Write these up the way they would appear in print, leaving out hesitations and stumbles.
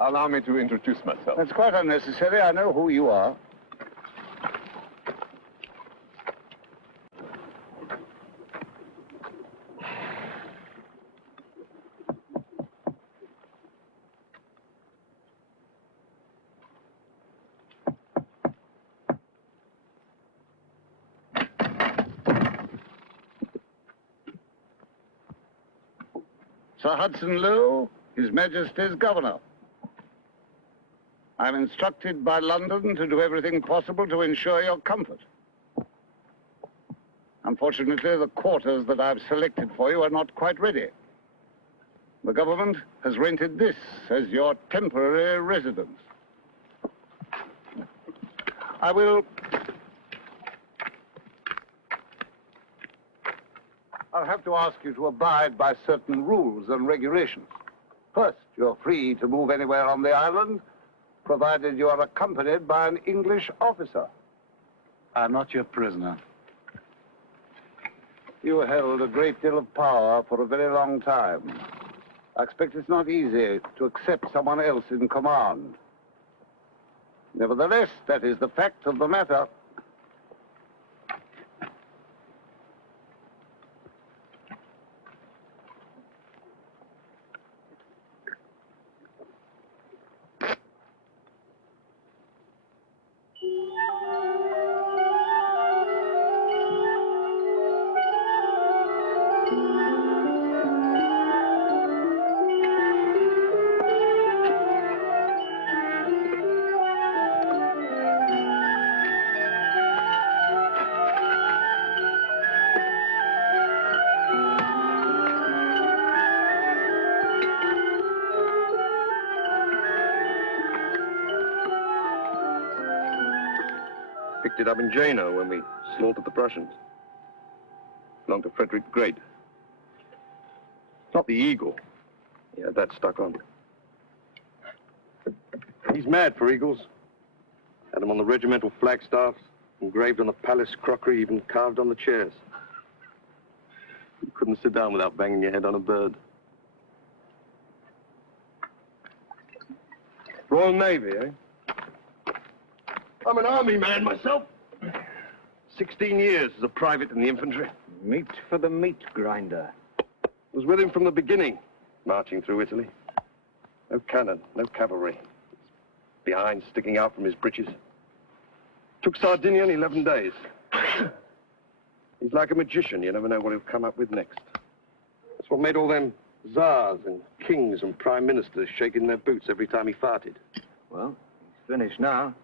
Allow me to introduce myself. That's quite unnecessary. I know who you are. Sir Hudson Lowe, His Majesty's Governor. I'm instructed by London to do everything possible to ensure your comfort. Unfortunately, the quarters that I've selected for you are not quite ready. The government has rented this as your temporary residence. I'll have to ask you to abide by certain rules and regulations. First, you're free to move anywhere on the island, provided you are accompanied by an English officer. I'm not your prisoner. You held a great deal of power for a very long time. I expect it's not easy to accept someone else in command. Nevertheless, that is the fact of the matter. Picked it up in Jena when we slaughtered the Prussians. Belonged to Frederick the Great. Not the eagle. He had that stuck on. He's mad for eagles. Had them on the regimental flagstaffs, engraved on the palace crockery, even carved on the chairs. You couldn't sit down without banging your head on a bird. Royal Navy, eh? I'm an army man myself. 16 years as a private in the infantry. Meat for the meat grinder. Was with him from the beginning, marching through Italy. No cannon, no cavalry. Behind, sticking out from his breeches. Took Sardinia in 11 days. He's like a magician. You never know what he'll come up with next. That's what made all them czars and kings and prime ministers shake in their boots every time he farted. Well, he's finished now.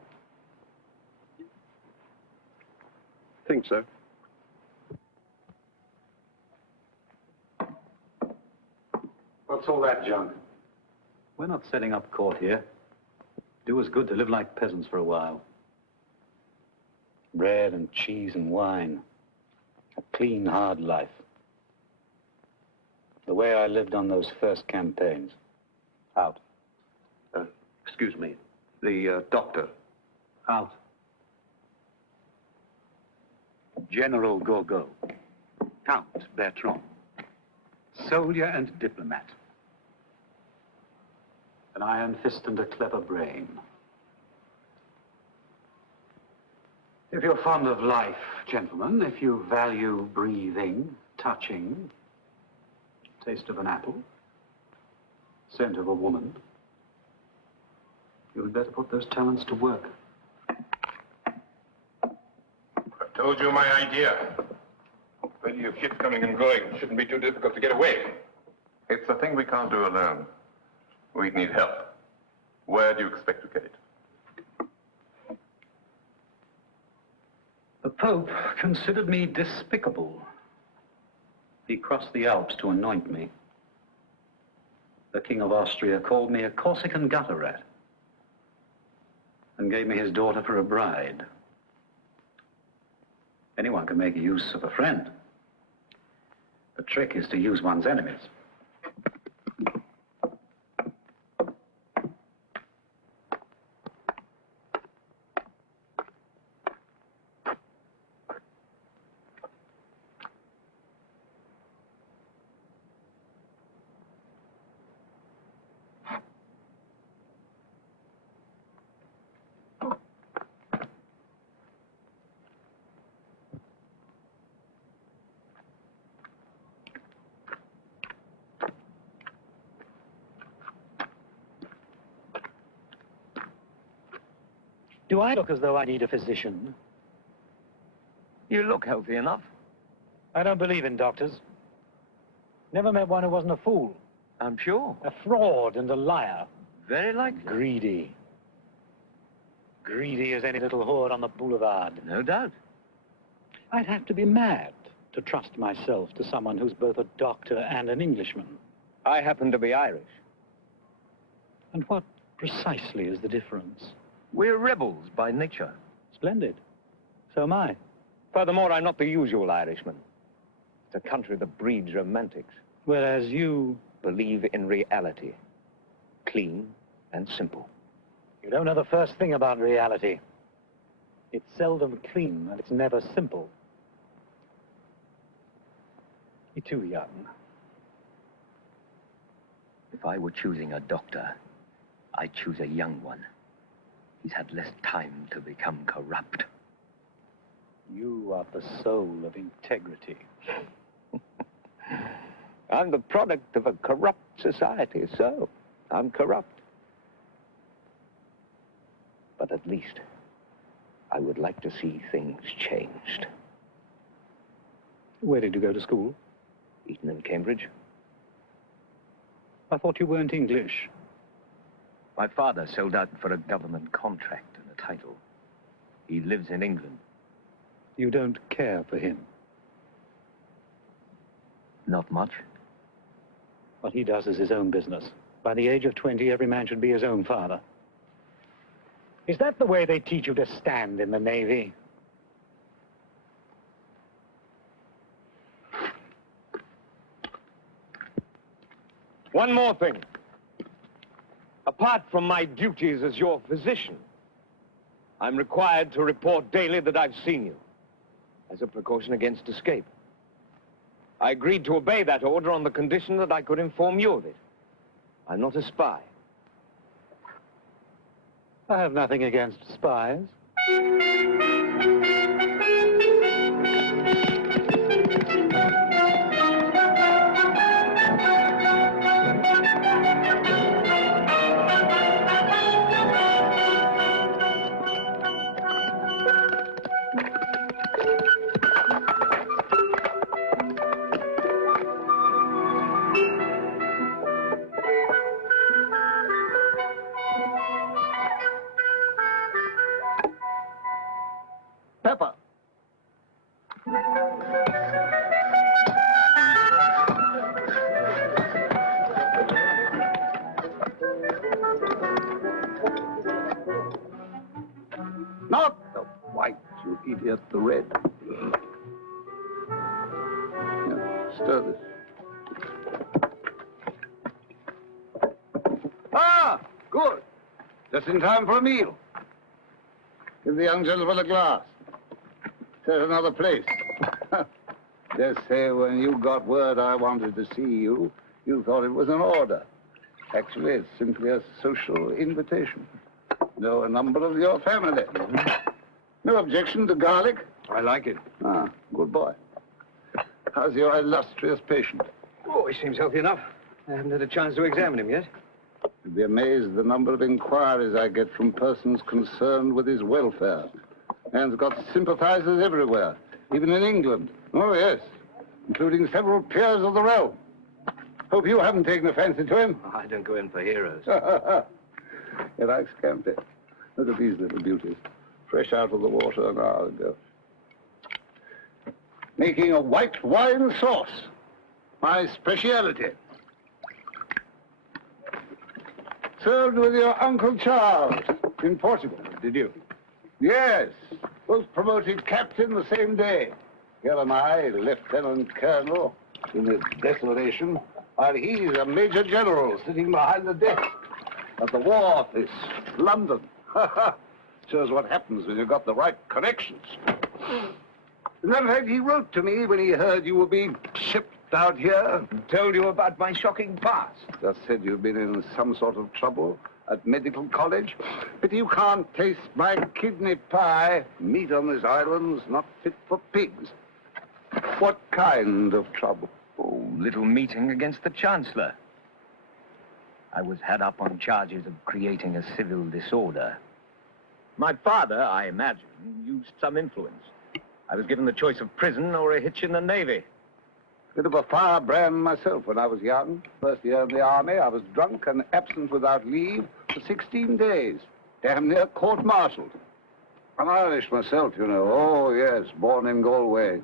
Think so. What's all that junk? We're not setting up court here. Do us good to live like peasants for a while. Bread and cheese and wine. A clean, hard life. The way I lived on those first campaigns. Out. Excuse me. The doctor. Out. General Gogo. Count Bertrand. Soldier and diplomat. An iron fist and a clever brain. If you're fond of life, gentlemen, if you value breathing, touching, taste of an apple, scent of a woman, you had better put those talents to work. I told you my idea. Plenty of ships coming and going. It shouldn't be too difficult to get away. It's a thing we can't do alone. We need help. Where do you expect to get it? The Pope considered me despicable. He crossed the Alps to anoint me. The King of Austria called me a Corsican gutter rat and gave me his daughter for a bride. Anyone can make use of a friend. The trick is to use one's enemies. Do I look as though I need a physician? You look healthy enough. I don't believe in doctors. Never met one who wasn't a fool. I'm sure. A fraud and a liar. Very likely. Greedy. Greedy as any little whore on the boulevard. No doubt. I'd have to be mad to trust myself to someone who's both a doctor and an Englishman. I happen to be Irish. And what precisely is the difference? We're rebels by nature. Splendid. So am I. Furthermore, I'm not the usual Irishman. It's a country that breeds romantics. Whereas you... Believe in reality. Clean and simple. You don't know the first thing about reality. It's seldom clean and it's never simple. You're too young. If I were choosing a doctor, I'd choose a young one. He's had less time to become corrupt. You are the soul of integrity. I'm the product of a corrupt society, so I'm corrupt. But at least I would like to see things changed. Where did you go to school? Eton and Cambridge. I thought you weren't English. My father sold out for a government contract and a title. He lives in England. You don't care for him. Not much. What he does is his own business. By the age of 20, every man should be his own father. Is that the way they teach you to stand in the Navy? One more thing. Apart from my duties as your physician, I'm required to report daily that I've seen you, as a precaution against escape. I agreed to obey that order on the condition that I could inform you of it. I'm not a spy. I have nothing against spies. Pepper. Not the white, you idiot, the red. Here, stir this. Ah, good. Just in time for a meal. Give the young gentleman a glass. There's another place. Just say when you got word I wanted to see you, you thought it was an order. Actually, it's simply a social invitation. Know a number of your family. No objection to garlic? I like it. Ah, good boy. How's your illustrious patient? Oh, he seems healthy enough. I haven't had a chance to examine him yet. You'd be amazed at the number of inquiries I get from persons concerned with his welfare. Man's got sympathizers everywhere, even in England. Oh, yes, including several peers of the realm. Hope you haven't taken a fancy to him. I don't go in for heroes. He likes Campi. Look at these little beauties. Fresh out of the water an hour ago. Making a white wine sauce. My speciality. Served with your Uncle Charles in Portugal. Did you? Yes. Both promoted captain the same day. Here am I, lieutenant colonel, in his desolation, while he's a major general sitting behind the desk at the War Office, London. Shows what happens when you've got the right connections. As a matter of fact, he wrote to me when he heard you were being shipped out here. Told you about my shocking past. Just said you've been in some sort of trouble at medical college. But you can't taste my kidney pie. Meat on this island's not fit for pigs. What kind of trouble? Oh, little meeting against the Chancellor. I was had up on charges of creating a civil disorder. My father, I imagine, used some influence. I was given the choice of prison or a hitch in the Navy. Bit of a firebrand myself when I was young. First year in the army, I was drunk and absent without leave for 16 days. Damn near court-martialed. I'm Irish myself, you know. Oh, yes, born in Galway.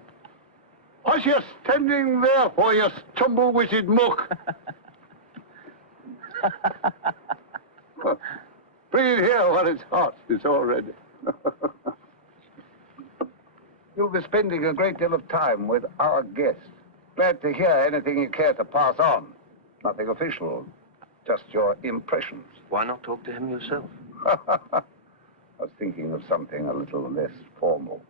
What's you standing there for, you stumble-witted muck? Bring it here while it's hot. It's all ready. You'll be spending a great deal of time with our guest. Glad to hear anything you care to pass on. Nothing official, just your impressions. Why not talk to him yourself? I was thinking of something a little less formal.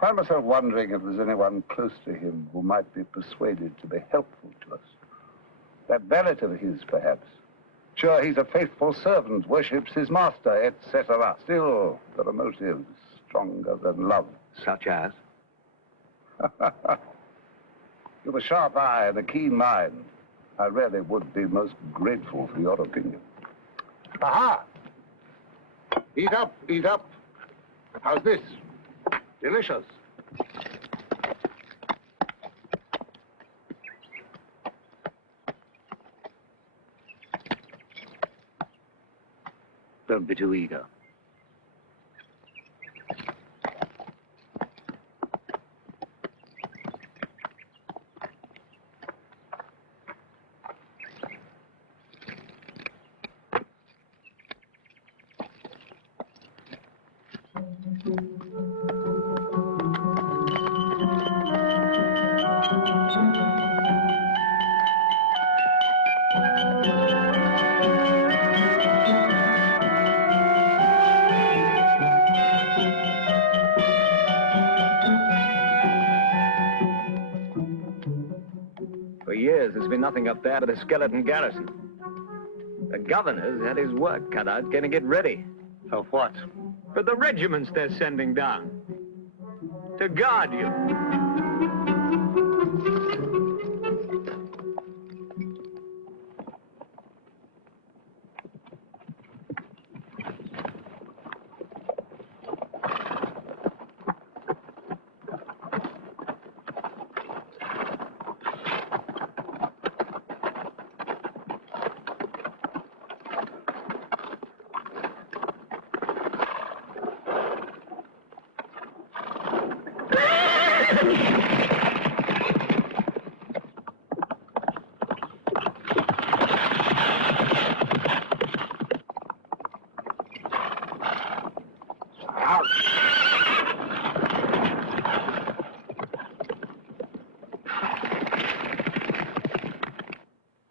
I find myself wondering if there's anyone close to him who might be persuaded to be helpful to us. That valet of his, perhaps. Sure, he's a faithful servant, worships his master, etc. Still, there are motives stronger than love. Such as? You've a sharp eye and a keen mind. I really would be most grateful for your opinion. Aha! Eat up, eat up. How's this? Delicious. Don't be too eager. For years, there's been nothing up there but a skeleton garrison. The governor's had his work cut out getting it ready. For what? For the regiments they're sending down. To guard you.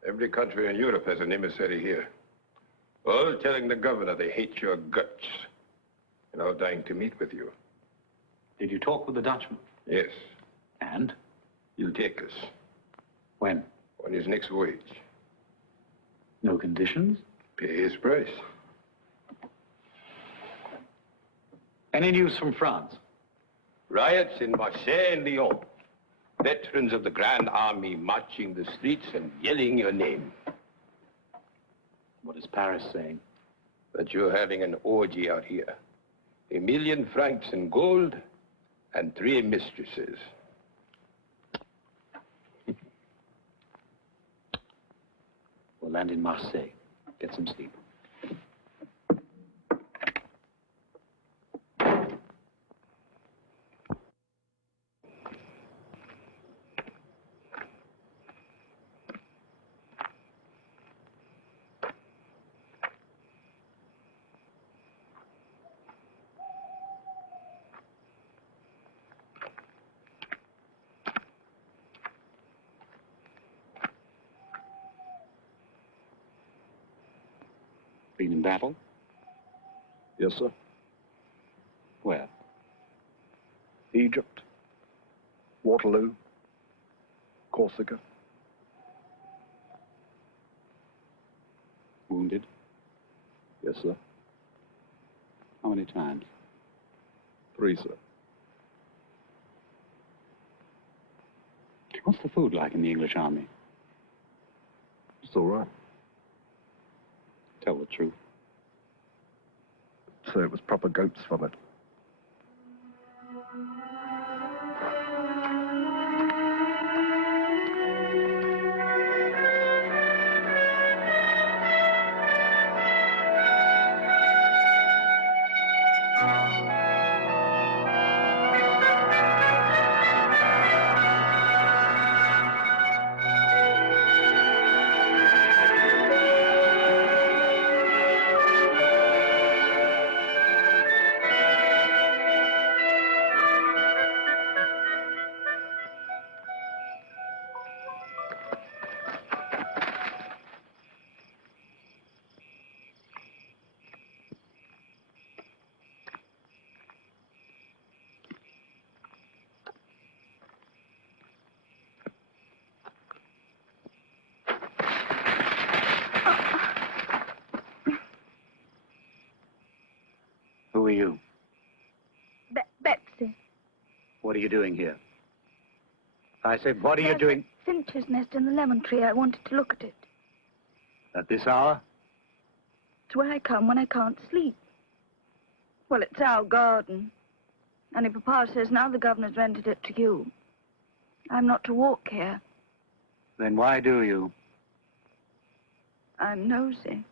Every country in Europe has an emissary here. All telling the governor they hate your guts and all dying to meet with you. Did you talk with the Dutchman? Yes, And? he'll take us When? on his next voyage. No conditions? Pay his price. Any news from France? Riots in Marseille and Lyon. Veterans of the Grand Army marching the streets and yelling your name. What is Paris saying? That you're having an orgy out here. 1,000,000 francs in gold and 3 mistresses. We'll land in Marseille. Get some sleep. Been in battle? Yes, sir. Where? Egypt, Waterloo, Corsica. Wounded? Yes, sir. How many times? 3, sir. What's the food like in the English army? It's all right. Tell the truth. so it was proper goat's vomit. Who are you? Betsy. What are you doing here? I said, what are you doing? Finch's nest in the lemon tree. I wanted to look at it. At this hour? It's where I come when I can't sleep. Well, it's our garden. Only Papa says now the governor's rented it to you. I'm not to walk here. Then why do you? I'm nosy.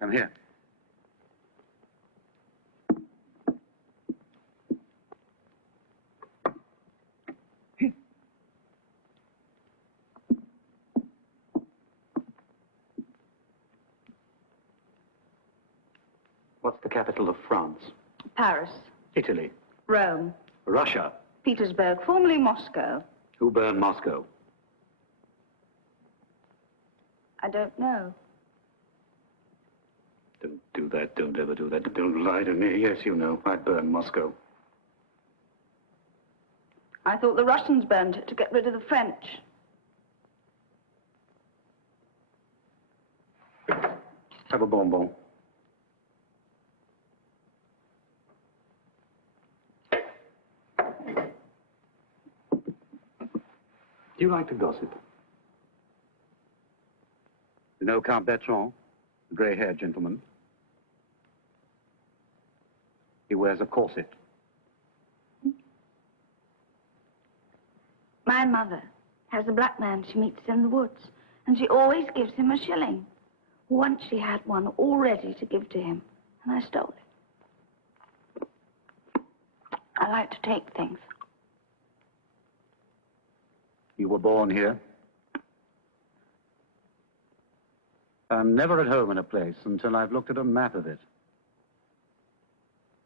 Come here. What's the capital of France? Paris. Italy. Rome. Russia. Petersburg, formerly Moscow. Who burned Moscow? I don't know. Don't do that. Don't ever do that. Don't lie to me. Yes, you know. I burned Moscow. I thought the Russians burned it to get rid of the French. Have a bonbon. Do you like to gossip? You know Count Bertrand, the grey-haired gentleman? He wears a corset. My mother has a black man she meets in the woods, and she always gives him a shilling. Once she had one all ready to give to him, and I stole it. I like to take things. You were born here? I'm never at home in a place until I've looked at a map of it.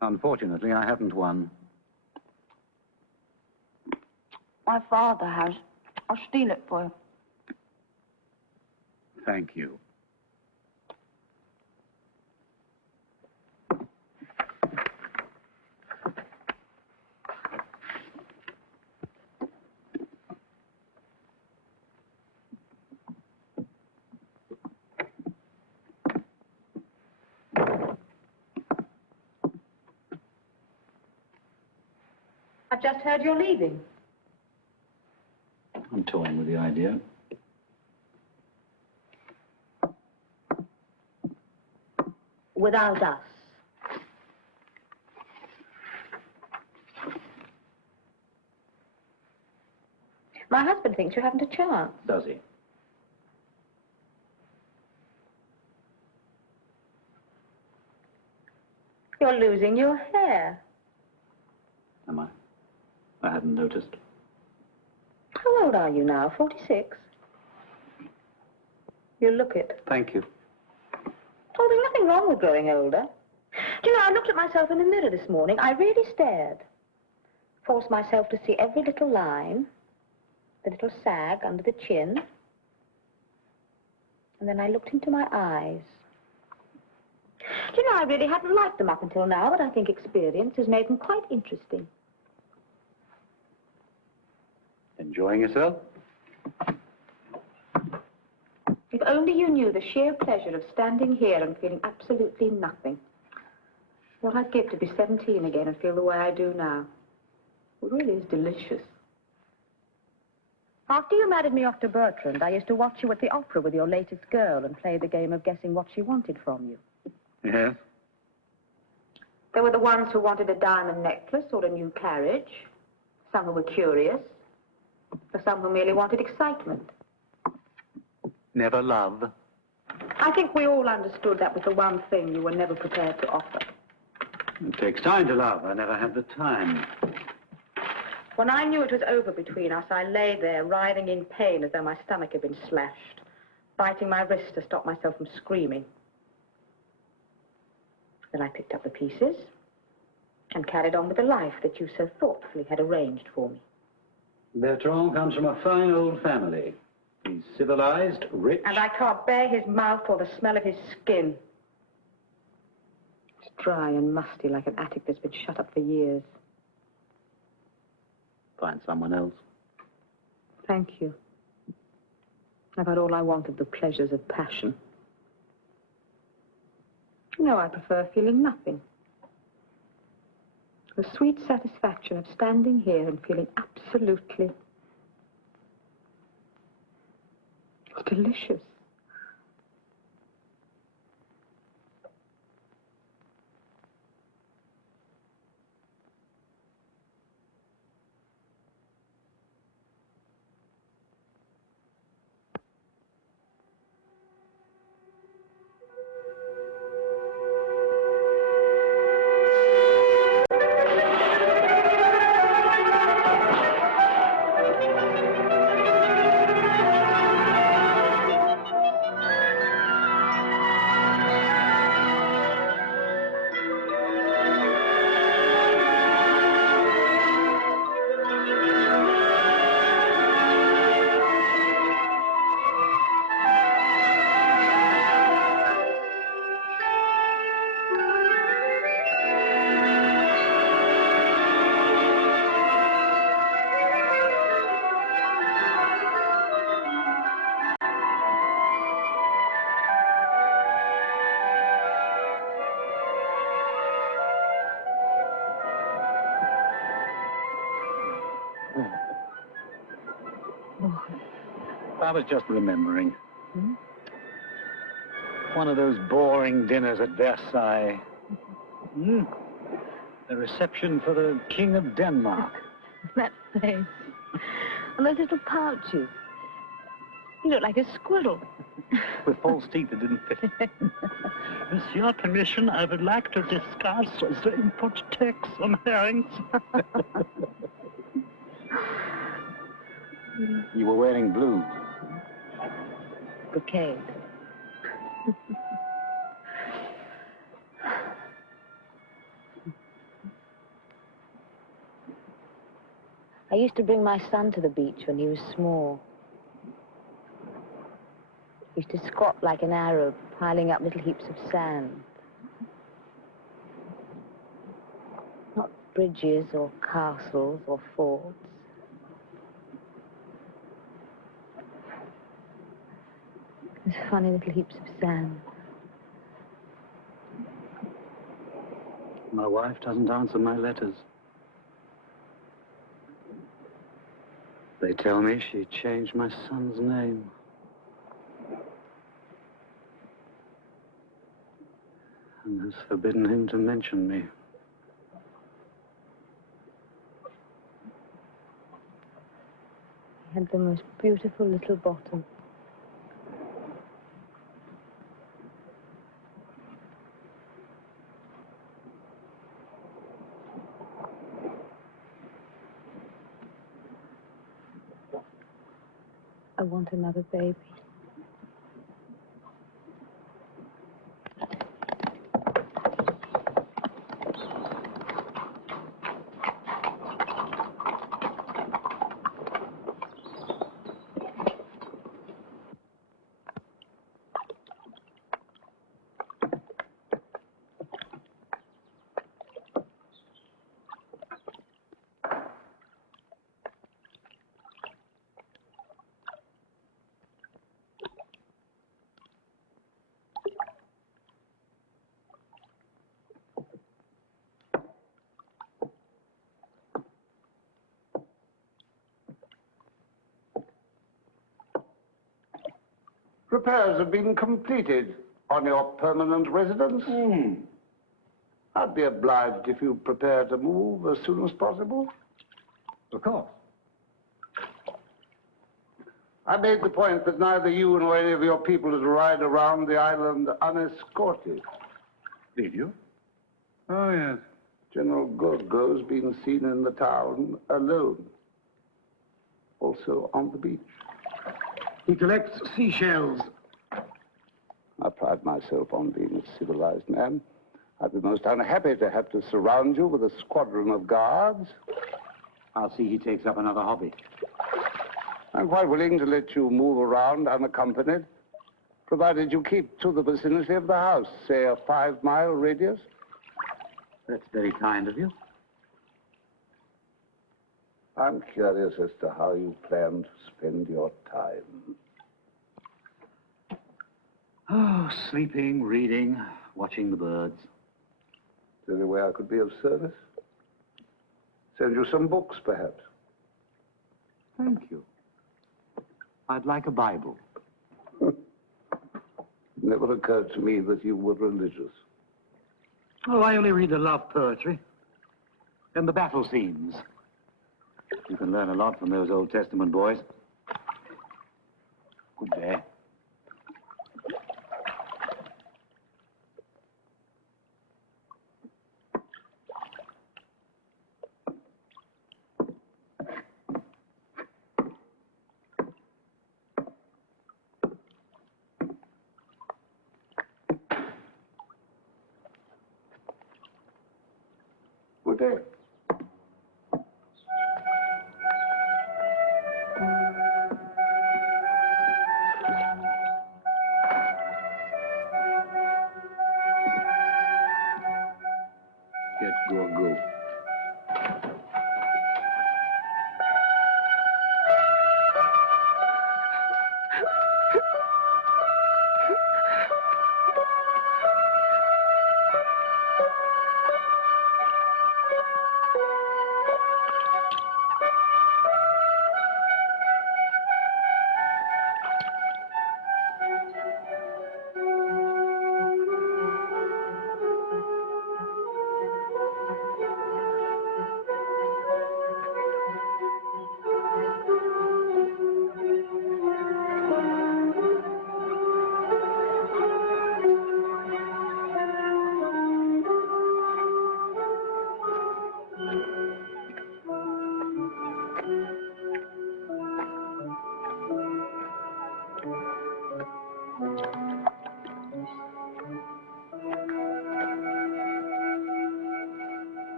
Unfortunately, I haven't one. My father has. I'll steal it for you. Thank you. I've just heard you're leaving. I'm toying with the idea. Without us. My husband thinks you haven't a chance. Does he? You're losing your hair. Am I? I hadn't noticed. How old are you now? 46? You look it. Thank you. Oh, there's nothing wrong with growing older. Do you know, I looked at myself in the mirror this morning. I really stared. Forced myself to see every little line, the little sag under the chin. And then I looked into my eyes. Do you know, I really hadn't liked them up until now, but I think experience has made them quite interesting. Enjoying yourself? If only you knew the sheer pleasure of standing here and feeling absolutely nothing. What I'd give to be 17 again and feel the way I do now. It really is delicious. After you married me off to Bertrand, I used to watch you at the opera with your latest girl and play the game of guessing what she wanted from you. Yes? There were the ones who wanted a diamond necklace or a new carriage, some who were curious, or some who merely wanted excitement. Never love? I think we all understood that was the one thing you were never prepared to offer. It takes time to love. I never had the time. When I knew it was over between us, I lay there, writhing in pain as though my stomach had been slashed, biting my wrist to stop myself from screaming. Then I picked up the pieces and carried on with the life that you so thoughtfully had arranged for me. Bertrand comes from a fine old family. He's civilized, rich. And I can't bear his mouth or the smell of his skin. It's dry and musty like an attic that's been shut up for years. Find someone else. Thank you. I've had all I want of the pleasures of passion. No, I prefer feeling nothing. The sweet satisfaction of standing here and feeling absolutely... It's delicious. I was just remembering. One of those boring dinners at Versailles. The reception for the King of Denmark. That face. And those little pouches. You look like a squirrel. With false teeth that didn't fit. With your permission, I would like to discuss the import tax on herrings. You were wearing blue. Bouquet. I used to bring my son to the beach when he was small. He used to squat like an Arab, piling up little heaps of sand. Not bridges or castles or forts. These funny little heaps of sand. My wife doesn't answer my letters. They tell me she changed my son's name. And has forbidden him to mention me. He had the most beautiful little bottom. I want another baby. Repairs have been completed on your permanent residence. I'd be obliged if you prepare to move as soon as possible. Of course. I made the point that neither you nor any of your people is to ride around the island unescorted. Did you? Oh, yes. General Gorgo's been seen in the town alone. Also on the beach. He collects seashells. I pride myself on being a civilized man. I'd be most unhappy to have to surround you with a squadron of guards. I'll see he takes up another hobby. I'm quite willing to let you move around unaccompanied, provided you keep to the vicinity of the house, say a 5-mile radius. That's very kind of you. I'm curious as to how you plan to spend your time. Oh, sleeping, reading, watching the birds. Is there any way I could be of service? Send you some books, perhaps. Thank you. I'd like a Bible. It never occurred to me that you were religious. Oh, I only read the love poetry and the battle scenes. You can learn a lot from those Old Testament boys. Good day. Good day. Get go.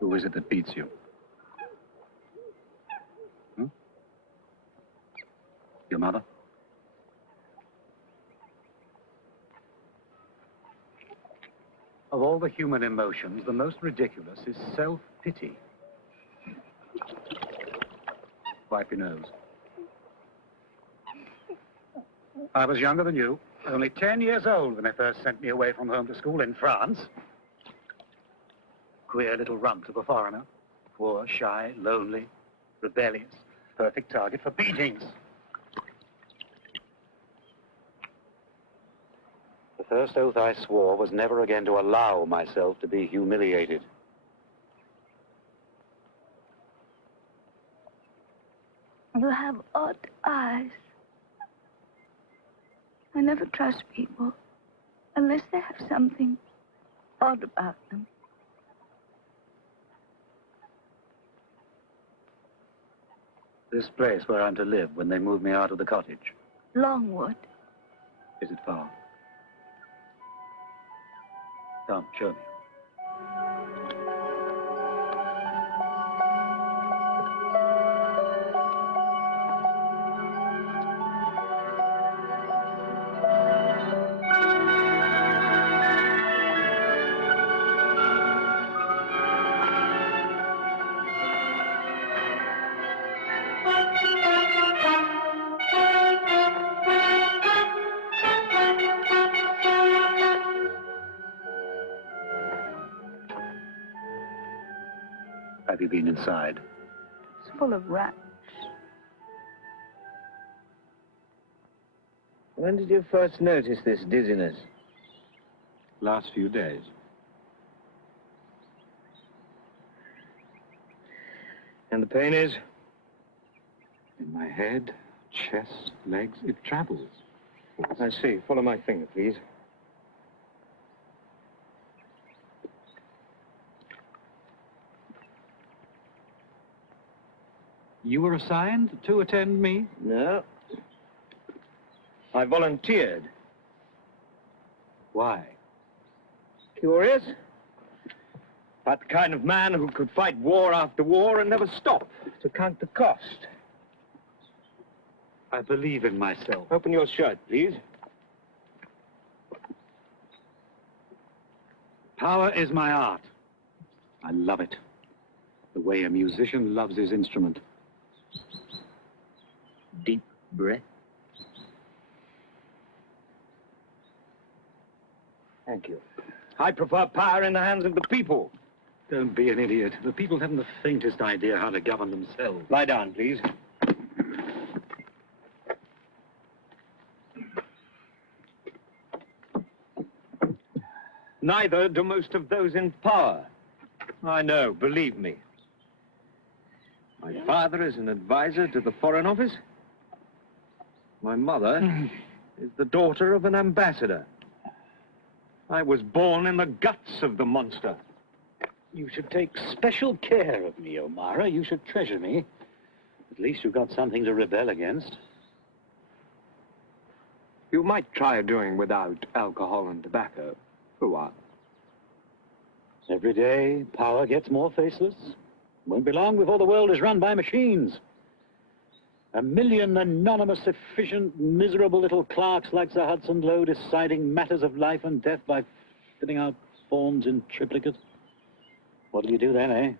Who is it that beats you? Your mother? Of all the human emotions, the most ridiculous is self-pity. Wipe your nose. I was younger than you, only 10 years old when they first sent me away from home to school in France. Queer little runt of a foreigner. Poor, shy, lonely, rebellious. Perfect target for beatings. The first oath I swore was never again to allow myself to be humiliated. You have odd eyes. I never trust people unless they have something odd about them. This place where I'm to live when they move me out of the cottage. Longwood. Is it far? Come, show me. Have you been inside? It's full of rats. When did you first notice this dizziness? Last few days. And the pain is? In my head, chest, legs, it travels. I see. Follow my finger, please. You were assigned to attend me? No. I volunteered. Why? Curious? That kind of man who could fight war after war and never stop to count the cost. I believe in myself. Open your shirt, please. Power is my art. I love it. The way a musician loves his instrument. Deep breath. Thank you. I prefer power in the hands of the people. Don't be an idiot. The people haven't the faintest idea how to govern themselves. Lie down, please. Neither do most of those in power. I know, believe me. My father is an advisor to the Foreign Office. My mother is the daughter of an ambassador. I was born in the guts of the monster. You should take special care of me, O'Mara. You should treasure me. At least you've got something to rebel against. You might try doing without alcohol and tobacco for a while. Every day, power gets more faceless. Won't be long before the world is run by machines. 1 million anonymous, efficient, miserable little clerks like Sir Hudson Lowe deciding matters of life and death by filling out forms in triplicate. What'll you do then, eh?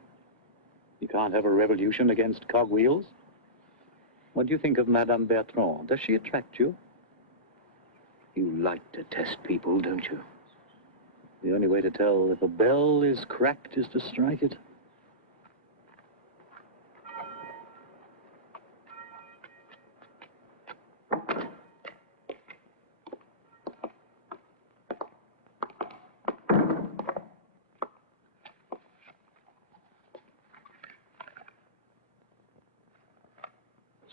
You can't have a revolution against cogwheels. What do you think of Madame Bertrand? Does she attract you? You like to test people, don't you? The only way to tell if a bell is cracked is to strike it.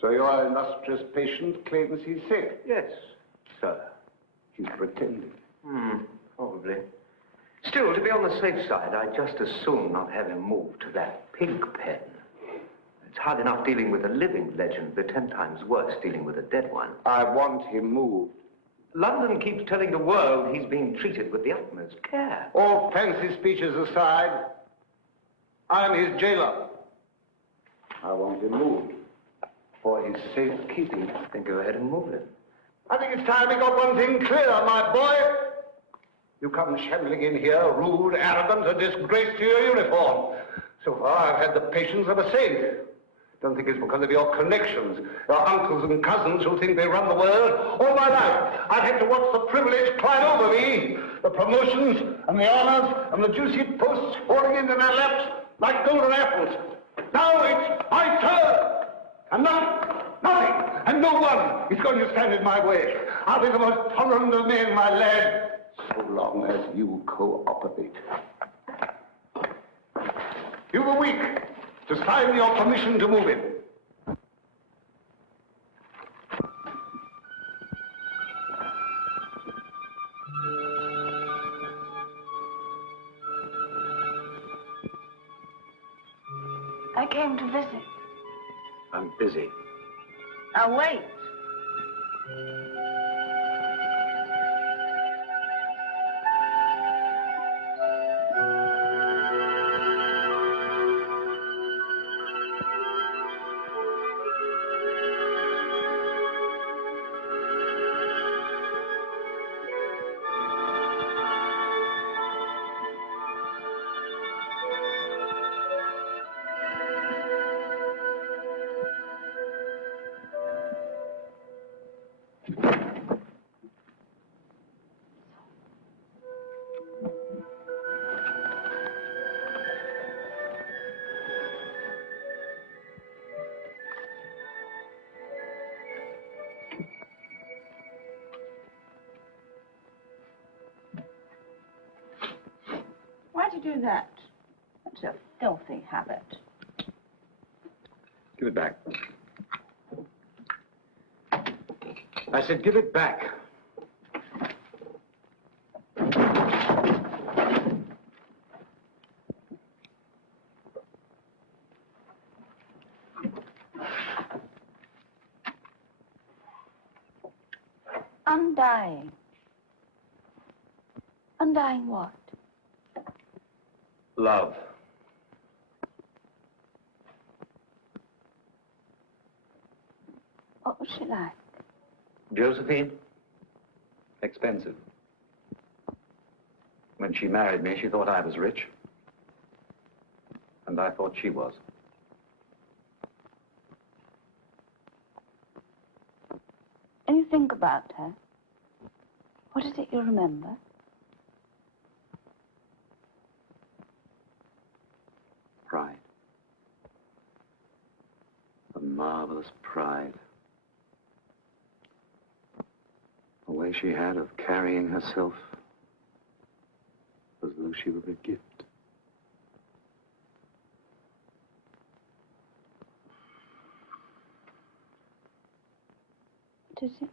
So your illustrious patient claims he's sick? Yes, sir. He's pretending. Probably. Still, to be on the safe side, I'd just as soon not have him moved to that pig pen. It's hard enough dealing with a living legend, but 10 times worse dealing with a dead one. I want him moved. London keeps telling the world he's being treated with the utmost care. All fancy speeches aside, I'm his jailer. I want him moved for his safekeeping. Then go ahead and move him. I think it's time we got one thing clear, my boy. You come shambling in here, rude, arrogant, a disgrace to your uniform. So far, I've had the patience of a saint. Don't think it's because of your connections, your uncles and cousins who think they run the world. All my life, I've had to watch the privilege climb over me, the promotions and the honors and the juicy posts falling into their laps like golden apples. Now it's my turn. And nothing, and no one is going to stand in my way. I'll be the most tolerant of men, my lad, so long as you cooperate. You've a week to sign your permission to move him. I came to visit. I'm busy. I'll wait. you do that? That's a filthy habit. Give it back. I said, give it back. Undying. Undying what? Love. What was she like? Josephine? Expensive. When she married me, she thought I was rich. And I thought she was. When you think about her, what is it you remember? Pride. A marvelous pride. The way she had of carrying herself as though she were a gift. What is it?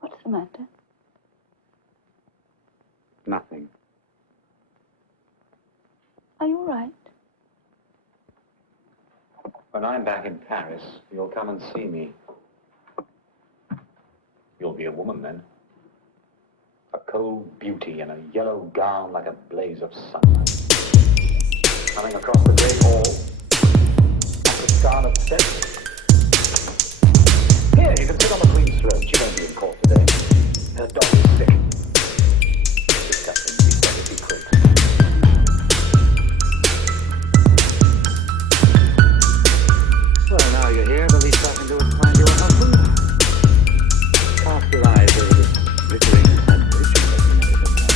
What's the matter? Nothing. Are you all right? When I'm back in Paris, you'll come and see me. You'll be a woman then. A cold beauty in a yellow gown like a blaze of sunlight. Coming across the great hall, up the scarlet steps. Here, you can sit on the Queen's throne. She won't be in court today. Her dog is sick. Disgusting. She's got to be quick. Well, now you're here, the least I can do is find you a husband. Cast your eyes over this glittering sandwich and let me know if it's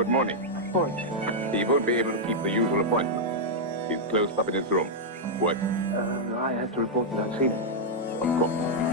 Good morning. Morning. He won't be able to keep the usual appointment. He's closed up in his room. What? I had to report that I'd seen him. Of course.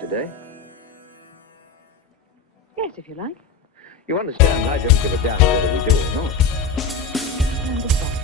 Today? Yes, if you like. You understand, I don't give a damn whether we do or not. I understand.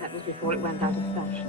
That was before it went out of fashion.